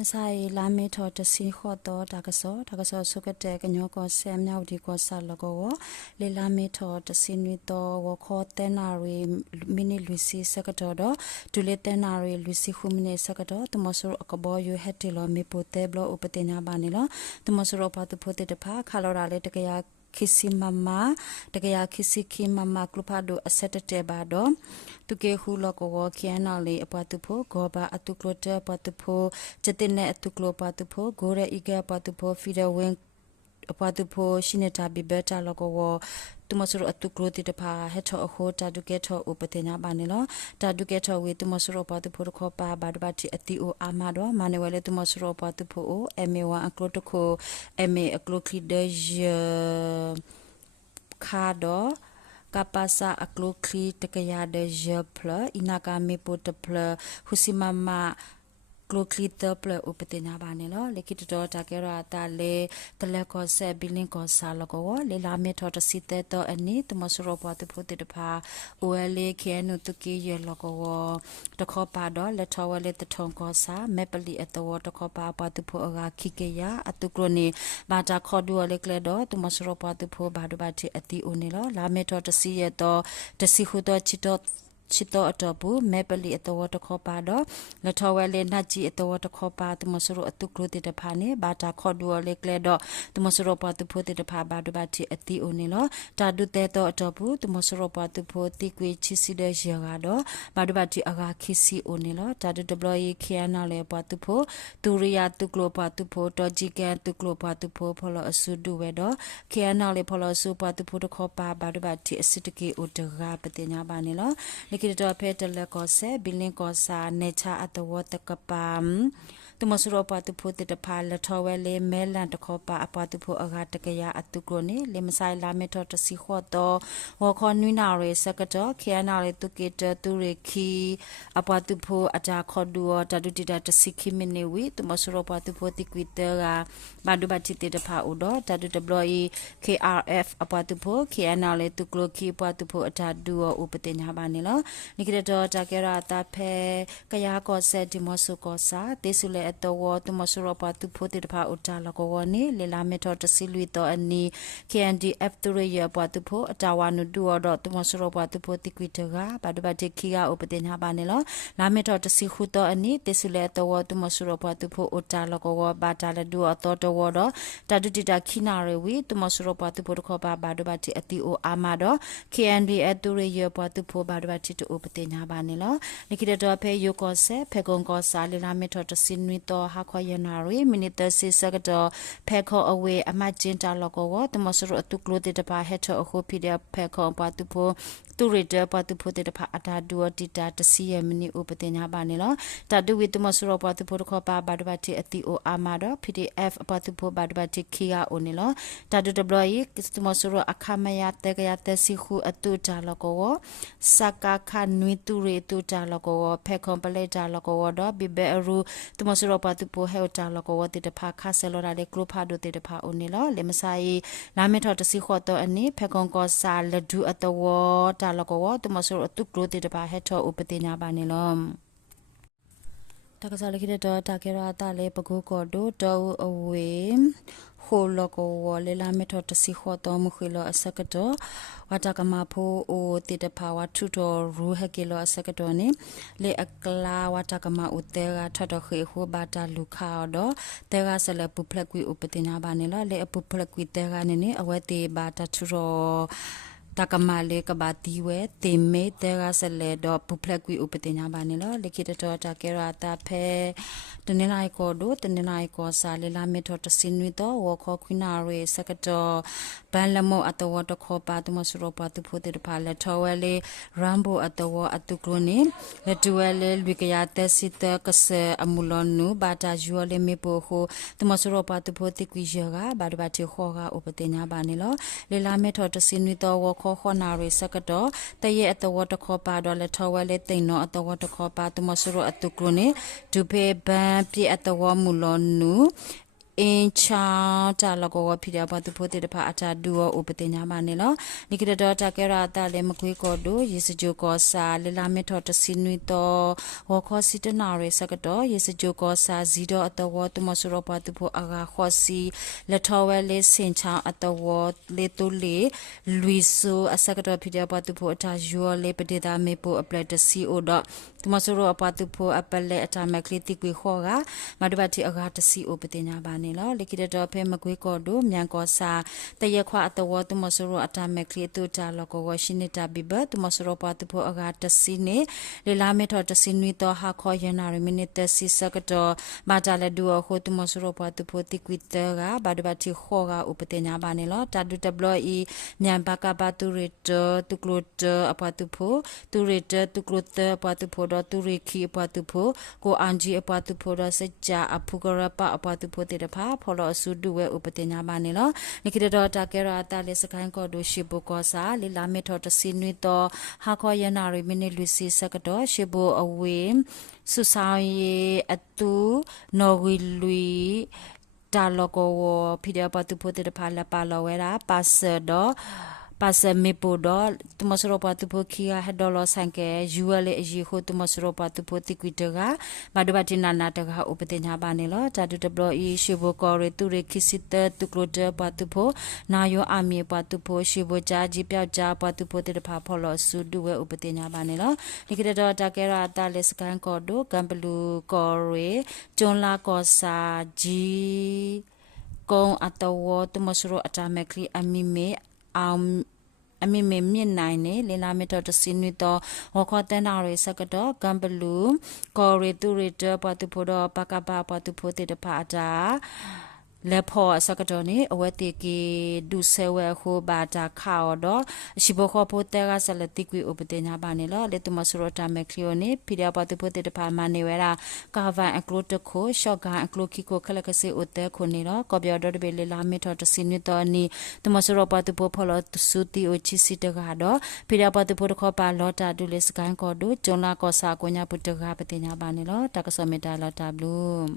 မဆိုင်လာမေထော်တစီခေါ်တော့တာကစောဆုကတဲ့ကညောကောဆမ်မြောက်ဒီကောဆာလကောလေလာမေထော်တစီနွီတော့ဝခေါ်တဲ့နာရီမိနစ်လူစီစကတော့ဒူလေတဲ့နာရီလူစီခုမိနစ်စကတော့တမဆူအကဘောယူဟက်တီလောမေပိုတဲဘလဥပတေနာဘာနီလောတမဆူရပါတဖို့တဲ့တဖာခါလော်ရာလေတကရခိစီမမတကရခိစီခိမမကလဖာဒိုအဆက်တဲ့ဘာတော့ตุเกฮูลอกวเคียนาเลอปาตุโพกอบาอตุโกลเตปาตุโพจติเนอตุโกลปาตุโพโกเรอีเกปาตุโพฟีเดเวนอปาตุโพชิเนตาบิเบตาลอกวตุมสรุอตุโกลติตพาเฮทอโฮตาดุเกทออุปเทนาบานิโลตาดุเกทอเวตุมสรุปาตุโพขอปาบาดบาติอติโออามาดมาเนเวเลตุมสรุปาตุโพโอเอเมวาอักโลตโคเอเมอักโลคลิเดจคาดkapasa aklokli tekaya de jepla inaka mepo tepla husimama klokli tepla upetena banelo lekit do takera ta le teleko se bilin ko salako le la metho to site to ani tumasro pa tu phote de pha ole khenu tuki ye loko to kho pa do le thawa le thong ko sa mepali atawo to kho pa tu pho aga khikeya atukro ni bata kho du le kle do tumasro pa tu pho ba do ba ti ati oni lo la metho to si ye to si hu to chitoချစ်တော့အတော့ဘူးမဲပလီအတော်တခေါ်ပါတော့လထော်ဝဲလေးနတ်ကြီးအတော်တခေါ်ပါတမဆရအတုကလို့တဖာနေဘာတာခေါ်ဒူလေးကလဲတော့တမဆရပါတဖို့တဖာဘာဒဘာတီအတီအိုနေလောတာဒုတဲတော့အတော့ဘူးတမဆရပါတဖို့တိကွေချစ်စီတဲ့ရကတော့ဘာဒဘာတီအဂါခိစီအိုနေလောတာဒဒဘလီခီယနာလေပါတဖို့တူရီယာတုကလို့ပါတဖို့တော့ဂျီကန်တုကလို့ပါတဖို့ဖလောအဆူဒူဝဲတော့ခီယနာလေဖလောဆူပါတဖို့တခေါ်ပါဘာဒဘာတီအစစ်တကေအိုတဂါပတင်ညာပါနေလောကိတတော်ဖဲတလက်ကောဆဲဘီလင်းကောစာနေချာအတဝတကပမ်တမဆရပတုဖို့တဖာလထောဝဲလေမဲလန်တခောပါအပတုဖို့အဂါတကရအတုကရနေလေမဆိုင်လာမေတော်တစီခောတော့ဝခောနွိနာရေစကတော့ခေယနာရေတုကေတတူရခီအပတုဖို့အတာခောဒူတဒုတိတတစီခိမနေဝီတမဆရပတုဖို့တိကွီတရာဘာဒုဘတိတတဖာဥတော့တဒုတဘလီ KRF အပတုဖို့ခေယနာလေတုကလခီပတုဖို့အတာဒူဥပတင်ညာပါနေလောနိကရတော်တကရတာဖဲကရကောဆဲဒီမဆုကောစာတေဆုလေအတော်တမဆရပါတုဖို့တေတဖာဥတာလကောနေလေလာမေတော်တစီလွီတော်အနီ KNDF တူရရပါတုဖို့အတာဝနုဒူတော်တမဆရပါတုဖို့တိကွီတကဘာဒဘတိခီကဥပတင်ညာပါနေလောလာမေတော်တစီခုတော်အနီတေဆုလေတော်တမဆရပါတုဖို့ဥတာလကောဘာတာလဒူအတော်တော်တော့တဒုတိတခိနာရဝီတမဆရပါတုဖို့ခောပါဘာဒဘတိအတီအိုအာမာတော့ KNDF တူရရပါတုဖို့ဘာဒဘတိတူဥပတင်ညာပါနေလောနိကိတတော်ဖဲယိုကောဆဲဖဲကွန်ကောစာလေလာမေတော်တစင်နွီတော်ဟာခွာယနာရီမိနစ်30စကတော်ဖဲခေါ်အဝေးအမကျင်းတာလောကောတမဆရအတုကလို့တပါဟက်ချအခုဖိတဲ့ဖဲခေါ်ပါတူဖို့တူရတဲ့ပါတူဖို့တဲ့ဖာအတာဒူတီတာတစီယမနီဥပတင်ညာပါနေလောတဒူဝီတမဆရပါတူဖို့ခေါ်ပါဘာဒဘတိအတီအိုအာမာတော့ PDF ပါတူဖို့ဘာဒဘတိခီယာအိုနေလောတဒူဒဘလီတမဆရအခမယတေကယတစီခုအတုတာလောကောစကာခနွီတူရတူတာလောကောဖဲကွန်ပလက်တာလောကောတော့ဘီဘဲရူတမဆရပါတူဖို့ဟဲတာလောကောတေတဖာခါဆဲလောရာလေကလုဖာဒိုတေတဖာအိုနေလောလေမဆိုင်လာမေထော်တစီခေါ်တော့အနိဖဲကွန်ကောစာလဒူအတဝတာလကောတမဆရတုကလို့တေတပါဟက်ထောဥပတိညာပါနေလောတကစားလခိတဲ့တာကေရာတာလေပကူကောဒိုတောအဝေဟိုလကောလေလာမေထော်တစီခေါ်တော့မခွေလောအစကတော့ဝတာကမဖိုးအိုတေတဖာဝထုတော်ရူဟကေလောအစကတော့နေလေအကလာဝတာကမဥတေရာထတော်ခေဟိုဘာတာလူခါတော့တေရာဆလပုဖလက်ကွီဥပတိညာပါနေလောလေအပုဖလက်ကွီတေရာနေနေအဝဲတေဘာတာထုတော်တကမာလေကဘာတီဝဲတေမေတေရာဆလေတော့ပုဖလက်ကွီဥပတင်ညာပါနေလောလေခိတတော်တာကေရာတာဖဲတနေလိုက်ကောဒိုတနေလိုက်ကောစာလေလာမေတော်တစင်နွီတော့ဝခေါခွိနာရေစကတော်ဘန်လမောအတဝတခေါ်ပါတမဆရပါတဖို့တေတဖာလက်ထောဝဲလေရမ်ဘိုအတဝအတုကရနေလက်တွဲလေလူကရတက်စစ်တကဆအမူလနုဘာတာဂျူလေမေပိုဟိုတမဆရပါတဖို့တိကွီရကဘာဒဘတိခေါ်ကဥပတင်ညာပါနေလောလေလာမေတော်တစင်နွီတော့ဝခေါ်နာရေစကတော့တရဲ့အတဝတခေါ်ပါတော့လက်ထောဝဲလေတိန်တော့အတဝတခေါ်ပါတမဆရအတုကရနေဒုဖေဘန်ပြအတဝမူလနု in cha ta logo wa phida pa tu phote de pha ata duo upatinya ba ne lo likita do ta kera ta le mkwe ko do yesujo ko sa le la me tho tasinui to ho kho sitana re sakato yesujo ko sa zido atawo tu masuro pa tu pho aga khosi le thowe le sin cha atawo le to le luiso asakato phida pa tu pho ata yo le pedida me po apply to co do tu masuro pa tu pho apply ata makliti kwe kho ga madubati aga ta co patinya ba ne lo likita do phe mkwe ko do myan ko sa taya khwa atawo tu masuro ata makliti tu ta loko wa shinita biba tu masuro pa tu pho aga ta sine le la me tho ta sinui to ha kho yana re minute si sakato ma ta le du ho tu masuro pa tu pho ti kwita ga badubati kho ga upatinya ba ne lo ta du tablo I myan ba ka ba tu ret tu klot apa tu pho tu ret tu klot apa tu pho do tu rekhi apa tu pho ko anji apa tu pho do sajja aphugara pa apa tu pho te da pha pholo su du we upatinya ba ne lo nikita do ta kera ta le sakan ko do shibo ko sa le la me tho ta sinui to ha kho yana re minute lu si sakato shibo awe su sa ye atu no wi lui ta logo wo phida pa tu pho te da pha la pa lo we da pas do pasa mepo do tumasoro pa tu pokia $1 sanke yuale ji ho tumasoro pa tu poti kwitaga madubati nana taga upatenya banelo tadu tablo I shibo kore tu re kisita tu klode pa tu po na yo ami pa tu po shibo ja ji pya ja pa tu pote de pha pholo su duwe upatenya banelo nikita do takera ta leskan ko do kamplu kore chonla ko sa ji kong atawo tumasoro atamekli amime ami me mien nai ne le la me to sinui to ho kho tan na re sakato gamblu ko re tu re de pa tu pho do pa ka pa tu pho te de pha ta le pho sakato ni awati ki du se we ho ba ta kha do shibo kho pho te ga sala ti kwi upate nya ba ne lo le tu masuro ta me klio ni phidia pa tu pho te de pha ma ne we ra ka va aklo to kho shok ga aklo ki ko khala ka se utte kho ni lo ko bya do de be le la me to sinui to ni tu masuro pa tu pho pholo tu su ti o chi si de ga do phidia pa tu pho kho pa lo ta du le skan ko do chon la ko sa ko nya pu de ga pate nya ba ne lo ta ka so me ta lo ta blue